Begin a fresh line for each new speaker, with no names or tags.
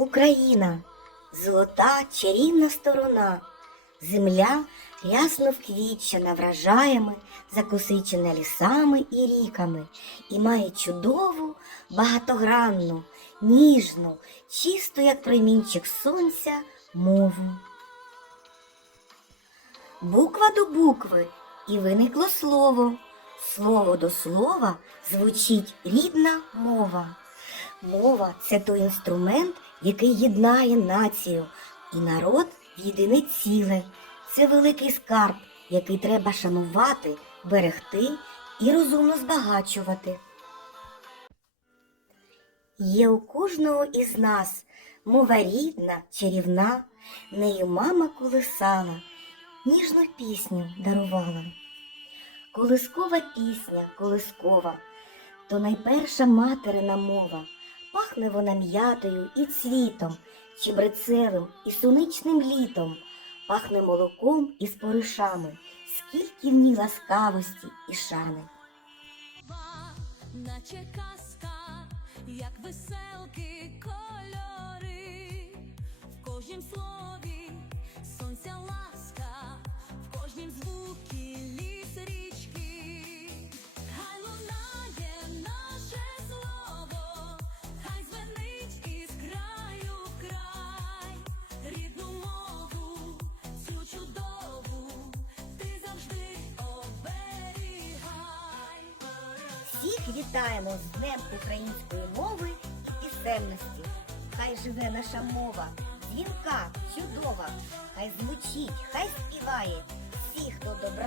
Україна, золота чарівна сторона, земля рясно вквітчена вражаями, закосичена лісами і ріками, і має чудову, багатогранну, ніжну, чисту, як промінчик сонця, мову. Буква до букви і виникло слово. Слово до слова звучить рідна мова. Мова це той інструмент, який єднає націю і народ в єдине ціле. Це великий скарб, який треба шанувати, берегти і розумно збагачувати. Є у кожного із нас мова рідна, чарівна, нею мама колисала, ніжну пісню дарувала. Колискова пісня, колискова, то найперша материна мова. Пахне вона м'ятою і цвітом, чебрецевим і соничним літом, пахне молоком і споришами, скільки в ній ласкавості і шани.
Наче казка, як веселки кольори, в кожнім слові
вітаємо з Днем української мови і пісенності. Хай живе наша мова, дзвінка, чудова, хай звучить, хай співає, всіх хто закликає.